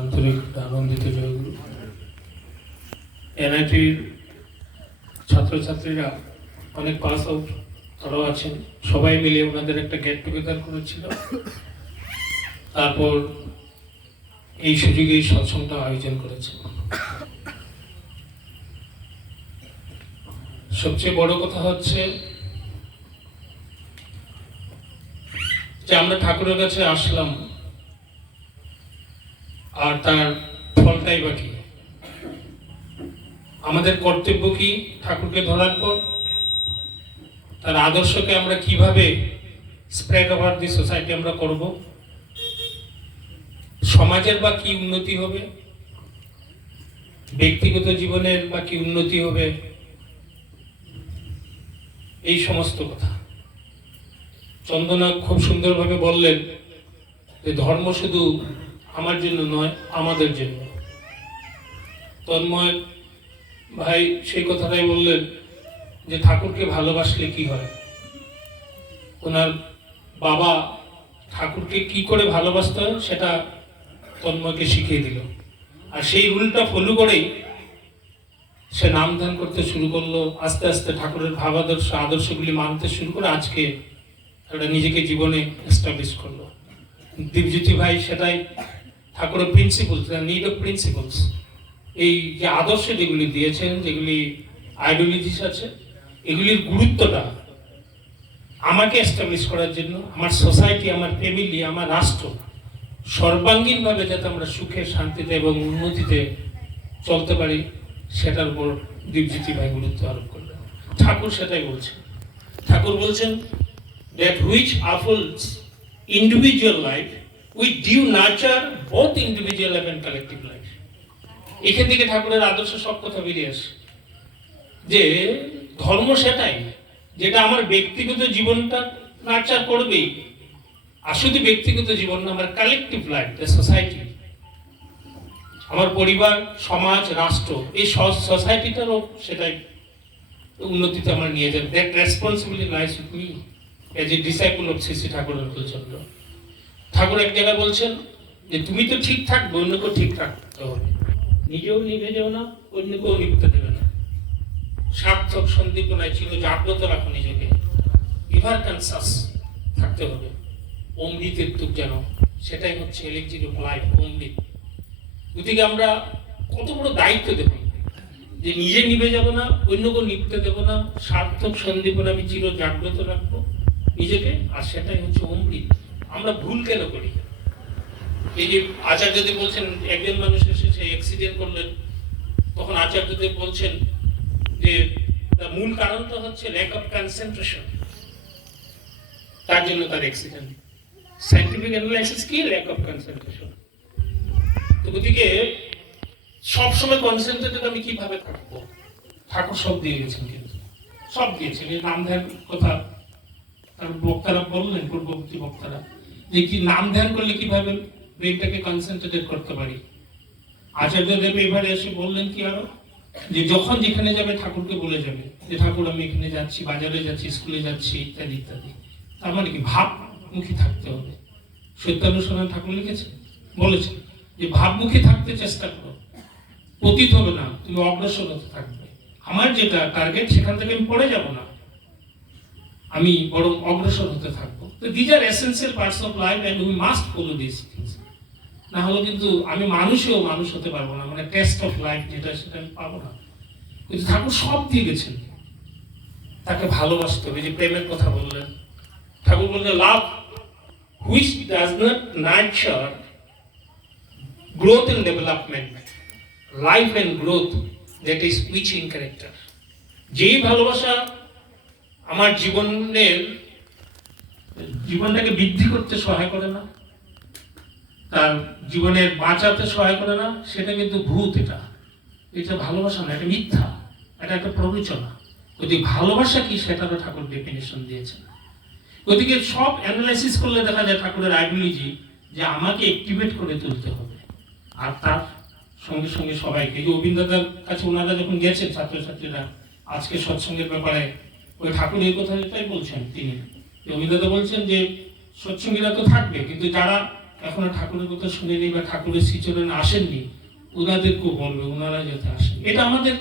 আন্তরিক আনন্দিত জয়গুরু। এনআইটির ছাত্রছাত্রীরা অনেক পাস আউট তারাও আছেন, সবাই মিলে ওনাদের একটা গেট টুগেদার করেছিল। তারপর এই সুযোগে এই সৎসংটা আয়োজন করেছে। সবচেয়ে বড় কথা হচ্ছে যে আমরা ঠাকুরের কাছে আসলাম, আর তার ফলটাই বাকি। আমাদের কর্তব্য কি? ঠাকুরকে ধরার পর তার আদর্শকে আমরা কিভাবে স্প্রেড ওভার দি সোসাইটি আমরা করব, সমাজের বা কি উন্নতি হবে, ব্যক্তিগত জীবনের বা কি উন্নতি হবে, এই সমস্ত কথা চন্দনা খুব সুন্দরভাবে বললেন যে ধর্ম শুধু আমার জন্য নয়, আমাদের জন্য। তন্ময় ভাই সেই কথাটাই বললেন যে ঠাকুরকে ভালোবাসলে কি হয়। ওনার বাবা ঠাকুরকে কি করে ভালোবাসতে হয় সেটা তন্ময়কে শিখিয়ে দিল, আর সেই রুলটা ফলো করেই সে নাম ধ্যান করতে শুরু করলো। আস্তে আস্তে ঠাকুরের ভাবাদর্শ আদর্শগুলি মানতে শুরু করে আজকে একটা নিজেকে জীবনে এস্টাবলিশ করলো। দীপজ্যোতি ভাই সেটাই ঠাকুরের প্রিন্সিপালস, নিড অফ প্রিন্সিপালস, এই যে আদর্শ যেগুলি দিয়েছেন, যেগুলি আইডিওলজিস আছে, এগুলির গুরুত্বটা আমাকে এস্টাবলিশ করার জন্য, আমার সোসাইটি, আমার ফ্যামিলি, আমার রাষ্ট্র সর্বাঙ্গীনভাবে যাতে আমরা সুখে শান্তিতে এবং উন্নতিতে চলতে পারি, সেটার উপর দীপজ্যোতি ভাই গুরুত্ব আরোপ করলেন। ঠাকুর সেটাই বলছেন। ঠাকুর বলছেন that which upholds individual life with due nurture both individual and collective life. এখান থেকে ঠাকুরের আদর্শ সব কথা বেরিয়ে আসে যে ধর্ম সেটাই যেটা আমার ব্যক্তিগত জীবনটা নার্চার করবেই, আর শুধু ব্যক্তিগত জীবন না, আমার কালেকটিভ লাইফ, দ্য সোসাইটি, আমার পরিবার, সমাজ, রাষ্ট্র, এই সোসাইটিটারও সেটাই উন্নতিতে আমার নিয়ে যাবে। That responsibility lies with me as a disciple of Shri Thakur Anukulchandra. Thakur এক জায়গায় বলছেন যে তুমি তো ঠিক থাকবে, অন্যকেও ঠিক রাখতে হবে, নিজেও নিভে যাও না, অন্যকেও নিভতে দেবে না। সার্থক সন্দীপনায় ছিল জাগ্রত রাখো নিজেকে, ইভার কনসাস থাকতে হবে। অমৃতের তুক যেন, সেটাই হচ্ছে এলেকট্রিক অফ লাইফ, অমৃত। গতিকে আমরা কত বড় দায়িত্ব দেব যে নিজে নিভে যাব না, অন্যকেও নিভতে দেব না, সার্থক সন্দীপনা আমি চির জাগ্রত রাখবো নিজেকে, আর সেটাই হচ্ছে অমৃত। আমরা ভুল কেন করি? এই যে আচার্যদেব বলছেন, একজন মানুষ এসে সেই অ্যাক্সিডেন্ট করলেন, তখন আচার্যদেব বলছেন যে মূল কারণটা হচ্ছে ল্যাক অফ কনসেন্ট্রেশন, তার জন্য তার অ্যাক্সিডেন্ট। সায়েন্টিফিক অ্যানালাইসিস কি? Lack of concentration. তো গতিকে সবসময় কনসেন্ট্রেটেড আমি কিভাবে থাকবো? ঠাকুর সব দিয়ে গেছেন, কিন্তু সব দিয়েছেন। এই নাম ধ্যান কথা তার বক্তারা বললেন, পূর্ববর্তী বক্তারা, যে কি নাম ধ্যান করলে কিভাবে ব্রেনটাকে কনসেন্ট্রেটেড করতে পারি। আচার্যদেব এবারে এসে বললেন কি আরো, যে যখন যেখানে যাবে ঠাকুরকে বলে যাবে যে ঠাকুর আমি এখানে যাচ্ছি, বাজারে যাচ্ছি, স্কুলে যাচ্ছি, ইত্যাদি ইত্যাদি। তার মানে কি ভাবমুখী থাকতে হবে। সত্যানুসরণ ঠাকুর লিখেছেন, বলেছেন যে ভাবমুখী থাকতে চেষ্টা করো, পতিত হবে না, তুমি অগ্রসর হতে থাকবে। আমার যেটা টার্গেট সেখান থেকে আমি পড়ে যাব না, আমি বরং অগ্রসর হতে থাকবো। তো these are essential parts of life and we must follow this things. না হলে কিন্তু আমি মানুষও মানুষ হতে পারবো না, মানে টেস্ট অফ লাইফ যেটা সেটা আমি পাবো না। কিন্তু ঠাকুর সব দিয়ে গেছেন, তাকে ভালোবাসতে হবে। যে প্রেমের কথা বললেন, ঠাকুর বললেন love which does not nurture growth and development, life and growth, that is which in character. যেই ভালোবাসা আমার জীবনটাকে বৃদ্ধি করতে সহায় করে না, তার জীবনের বাঁচাতে সহায় করে না, সেটা কিন্তু ভূত। এটা ভালোবাসা না, এটা মিথ্যা, এটা একটা প্ররোচনা। গতিকে ভালোবাসা কি সেটারও ঠাকুর ডেফিনেশন দিয়েছেন। গতিকে সব অ্যানালাইসিস করলে দেখা যায় ঠাকুরের আইডিওলজি যে আমাকে অ্যাক্টিভেট করে তুলতে হবে, আর তার সঙ্গে সঙ্গে সবাইকে। যে অবিন্দাদার কাছে ওনারা যখন গেছেন ছাত্রছাত্রীরা আজকে সৎসঙ্গের ব্যাপারে, ওই ঠাকুর এই কথাটাই বলছেন। তিনি অবিন্দাদা বলছেন যে সৎসঙ্গীরা তো থাকবে, কিন্তু যারা এখনো ঠাকুরের কথা শুনেনি বা ঠাকুরের শ্রীচরণে আসেননি, ওনাদেরকেও বলবে ওনারা যাতে আসেন। এটা আমাদের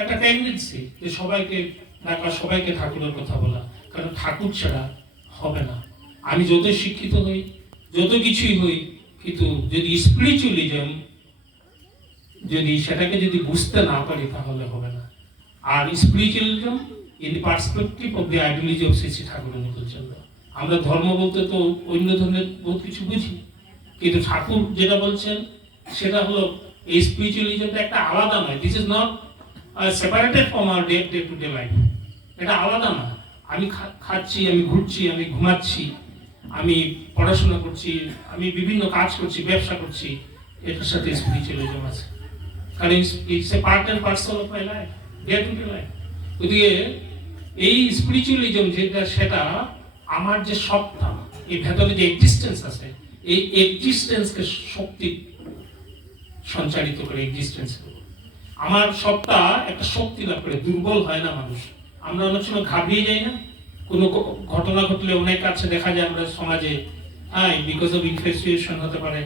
একটা টেন্ডেন্সি যে সবাইকে ডাকা, সবাইকে ঠাকুরের কথা বলা, কারণ ঠাকুর ছাড়া হবে না। আমি যত শিক্ষিত হই, যত কিছুই হই, কিন্তু যদি স্পিরিচুয়ালিজম যদি সেটাকে যদি বুঝতে না পারি তাহলে হবে না। আর spiritualism in the perspective of the ideology of Shri Thakur Anukulchandra. আমরা ধর্ম বলতে তো অন্য ধরনের বহুত কিছু বুঝি, কিন্তু ঠাকুর যেটা বলছেন সেটা হলো এই স্পিরিচুয়ালিজমটা একটা আলাদা নয়। This is not separated from our day to day life. এটা আলাদা না। আমি খাচ্ছি, আমি ঘুরছি, আমি ঘুমাচ্ছি, আমি পড়াশোনা করছি, আমি বিভিন্ন কাজ করছি, ব্যবসা করছি, এটার সাথে স্পিরিচুয়ালিজম আছে, কারণ it's a part and parcel of my life, day to day life. গতিকে এই স্পিরিচুয়ালিজম যেটা, সেটা আমার যে সত্তা, এই ভেতরে যে এক্সিস্টেন্স আছে, এই এক্সিস্টেন্সকে শক্তি সঞ্চারিত করে। এক্সিস্টেন্স আমার সত্তা একটা শক্তি লাভ করে, দুর্বল হয় না মানুষ। আমরা অনেক সময় ঘাবড়িয়ে যাই না, কোনো ঘটনা ঘটলে অনেক কাছে দেখা যায় আমরা সমাজে, হ্যাঁ, বিকজ অফ ইনফ্যাচুয়েশন হতে পারে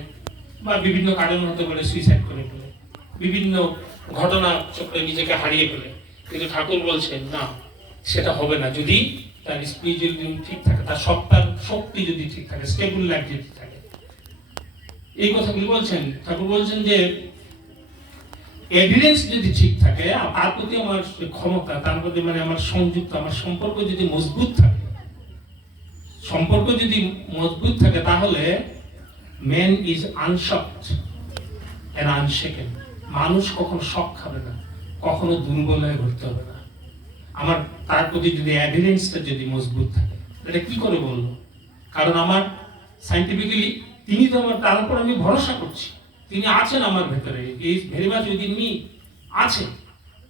বা বিভিন্ন কারণ হতে পারে, সুইসাইড করে ফেলে, বিভিন্ন ঘটনা চক্রে নিজেকে হারিয়ে ফেলে। কিন্তু ঠাকুর বলছেন না, সেটা হবে না যদি তার স্পিরিচুয়ালিজম ঠিক থাকে, তার সত্তার শক্তি যদি ঠিক থাকে, স্টেবল লাইফ যদি থাকে। এই কথাগুলি বলছেন ঠাকুর। বলছেন যে এভিডেন্স যদি ঠিক থাকে, তার প্রতি আমার ক্ষমতা, তার প্রতি মানে আমার সংযুক্ত, আমার সম্পর্ক যদি মজবুত থাকে, সম্পর্ক যদি মজবুত থাকে, তাহলে ম্যান ইজ আনশকড এন্ড আনশেকেন। মানুষ কখনো শক খাবে না, কখনো দুর্বল হয়ে ঘুরতে হবে না। আমার তার প্রতি যদি এভিডেন্সটা যদি মজবুত থাকে, এটা কি করে বলবো? কারণ আমার সাইন্টিফিক্যালি তিনি তো আমার, তার উপর আমি ভরসা করছি, তিনি আছেন আমার ভেতরে, is very much within me, আছে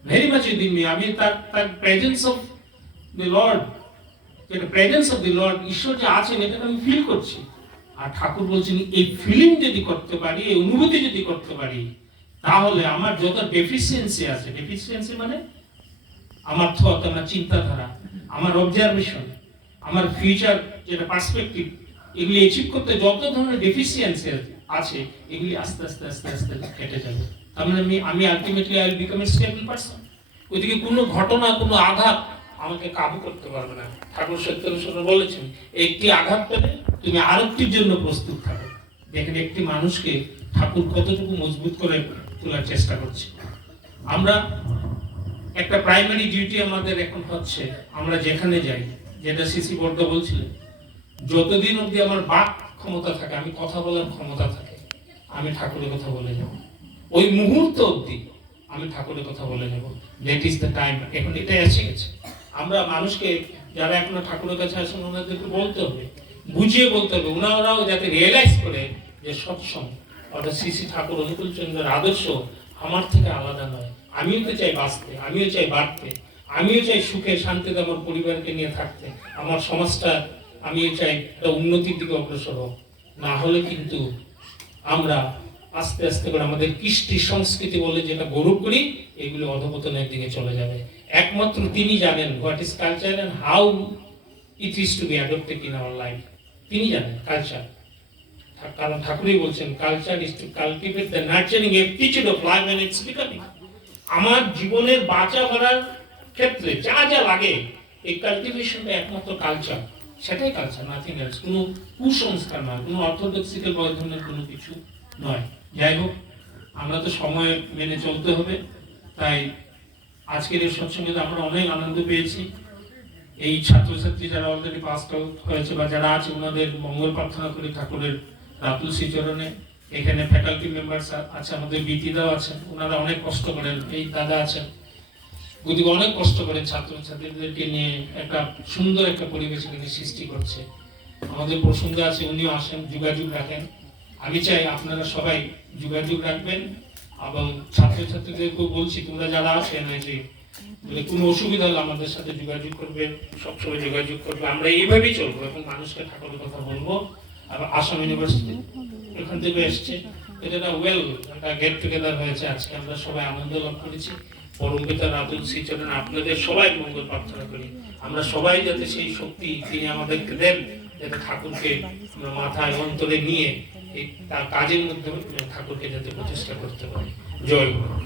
ভেরি মাচ উইদিন মি। আমি তার প্রেজেন্স অফ দ্য লর্ড, যেটা প্রেজেন্স অফ দ্য লর্ড, ঈশ্বর যে আছেন, এটাকে আমি ফিল করছি। আর ঠাকুর বলছেন এই ফিলিং যদি করতে পারি, এই অনুভূতি যদি করতে পারি, তাহলে আমার যত ডেফিসিয়েন্সি আছে, ডেফিসিয়েন্সি মানে আমার থট, আমার চিন্তাধারা, আমার অবজারভেশন, আমার ফিউচার যেটা পার্সপেক্টিভ, এগুলি অ্যাচিভ করতে যত ধরনের ডেফিসিয়েন্সি আছে, এগুলি আস্তে আস্তে আস্তে আস্তে কেটে যাবে। তার মানে আমি ultimately I will become a stable person. ওইদিকে কোনো ঘটনা, কোনো আঘাত আমাকে কাবু করতে পারবে না। ঠাকুর সত্যেশ্বর বলেছেন, একটি আঘাত পেলে তুমি আরেকটির জন্য প্রস্তুত থাকো। দেখেন একটি মানুষকে ঠাকুর কতটুকু মজবুত করে তোলার চেষ্টা করছে। আমরা একটা প্রাইমারি ডিউটি আমাদের এখন হচ্ছে, আমরা যেখানে যাই, যেটা সিসি বর্দা বলছিলেন, যতদিন অবধি আমার বাক ক্ষমতা থাকে, আমি কথা বলার ক্ষমতা থাকে, আমি ঠাকুরের কথা বলে যাব। ওই মুহূর্ত অবধি আমি ঠাকুরের কথা বলে যাব। That is the time. এখন এটা এসে গেছে। আমরা মানুষকে, যারা এখনো ঠাকুরের কাছে আসেন, ওনাদেরকে বলতে হবে, বুঝিয়ে বলতে হবে, ওনারাও যাতে রিয়েলাইজ করে যে সৎসঙ্গ অর্থাৎ শ্রী ঠাকুর অনুকূলচন্দ্রের আদর্শ আমার থেকে আলাদা নয়। আমিও তো চাই বাঁচতে, আমিও চাই বাড়তে, আমিও চাই সুখে শান্তিতে আমার পরিবারকে নিয়ে থাকতে, আমার সমাজটা আমিও চাই একটা উন্নতির দিকে অগ্রসর হোক। না হলে কিন্তু আমরা আস্তে আস্তে করে আমাদের কৃষ্টি সংস্কৃতি বলে যেটা গৌরব করি, এগুলো অধপতনের দিকে চলে যাবে। একমাত্র তিনি জানেন what is culture and how it is to be adopted in our life. তিনি জানেন কালচার। কারণ ঠাকুরই বলছেন, culture is to cultivate the nurturing aptitude of life and its becoming. আমার জীবনের বাঁচা করার ক্ষেত্রে যা যা লাগে, এই কালটিভেশনটা একমাত্র কালচার, সেটাই কালচার, নাথিং এলস। কোনো কুসংস্কার নয়, কোনো অর্থোডক্সিক্যাল ধরনের কোনো কিছু নয়। যাই হোক, আমরা তো সময় মেনে চলতে হবে। তাই আজকের এই সৎসঙ্গে আমরা অনেক আনন্দ পেয়েছি। এই ছাত্রছাত্রী যারা অলরেডি পাস আউট হয়েছে বা যারা আছে, ওনাদের মঙ্গল প্রার্থনা করি ঠাকুরের রাতুল শ্রীচরণে। এখানে ফ্যাকাল্টি মেম্বার্স আছে, আমাদের বিতিদাও আছেন, ওনারা অনেক কষ্ট করেন। এই দাদা আছেন, গতিকে অনেক কষ্ট করেন ছাত্রছাত্রীদেরকে নিয়ে একটা সুন্দর একটা পরিবেশ এখানে সৃষ্টি করছে। আমাদের প্রসঙ্গ আছে, উনিও আসেন, যোগাযোগ রাখেন। আমি চাই আপনারা সবাই যোগাযোগ রাখবেন এবং ছাত্রছাত্রীদেরকেও বলছি, তোমরা যারা আছেন, যে কোনো অসুবিধা হলে আমাদের সাথে যোগাযোগ করবে, সবসময় যোগাযোগ করবে। আমরা এইভাবেই চলবো এবং মানুষকে ঠাকুরের কথা বলবো। আর আসাম ইউনিভার্সিটি এখান থেকে এসছে, এটা একটা গেট টুগেদার হয়েছে আজকে। আমরা সবাই আনন্দ লাভ করেছি। পরম পিতা রাতুল শ্রীচরণ আপনাদের সবাই মঙ্গল প্রার্থনা করি। আমরা সবাই যাতে সেই শক্তি তিনি আমাদেরকে দেন, যাতে ঠাকুরকে আমরা মাথায় অন্তরে নিয়ে এই তার কাজের মাধ্যমে ঠাকুরকে যাতে প্রতিষ্ঠা করতে পারি। জয় গুরু।